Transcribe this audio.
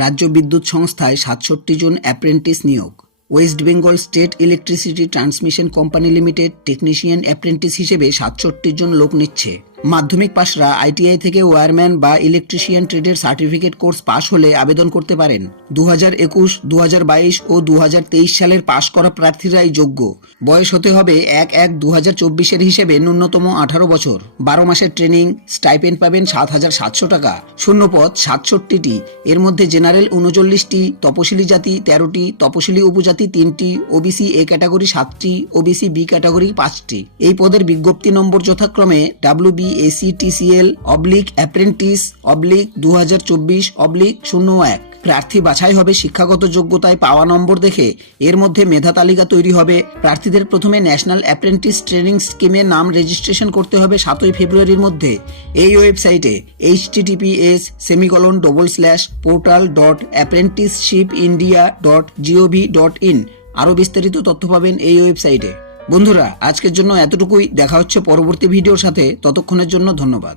রাজ্য বিদ্যুৎ সংস্থায় ৬৭ জন অ্যাপ্রেন্টিস নিয়োগ। West Bengal state electricity transmission company limited technician apprentice হিসেবে ৬৭ জন লোক নিচ্ছে। মাধ্যমিক পাশরা আইটিআই থেকে ওয়্যারম্যান বা ইলেকট্রিশিয়ান ট্রেডের সার্টিফিকেট কোর্স পাশ হলে আবেদন করতে পারেন। ২০২১, ২০২২ ও ২০২৩ সালের পাশ করা প্রার্থীরাই যোগ্য। বয়স হতে হবে ১/১/২০২৪ হিসেবে ন্যূনতম ১৮ বছর। ১২ মাসের ট্রেনিং, স্টাইপেন্ড পাবেন ৭৭০০ টাকা। শূন্যপদ ৬৭টি, এর মধ্যে জেনারেল ৩৯টি, তপশিলি জাতি 13টি, তপশিলি উপজাতি 3টি, ওবিসি এ ক্যাটাগরি 7টি, ওবিসি বি ক্যাটাগরি 5টি। এই পদের বিজ্ঞপ্তি নম্বর যথাক্রমে WBACTCL/অ্যাপ্রেন্টিস/2024/01। প্রার্থী বাছাই হবে শিক্ষাগত যোগ্যতায় পাওয়া নম্বর দেখে। এর মধ্যে মেধা তালিকা তৈরি হবে। প্রার্থীদের প্রথমে ন্যাশনাল অ্যাপ্রেন্টিস ট্রেনিং স্কিমে নাম রেজিস্ট্রেশন করতে হবে 7ই ফেব্রুয়ারির মধ্যে। এই ওয়েবসাইটে https://portal.apprenticeshipindia.gov.in আরও বিস্তারিত তথ্য পাবেন এই ওয়েবসাইটে। বন্ধুরা, আজকের জন্য এতটুকুই। দেখা হচ্ছে পরবর্তী ভিডিওর সাথে। ততক্ষণের জন্য ধন্যবাদ।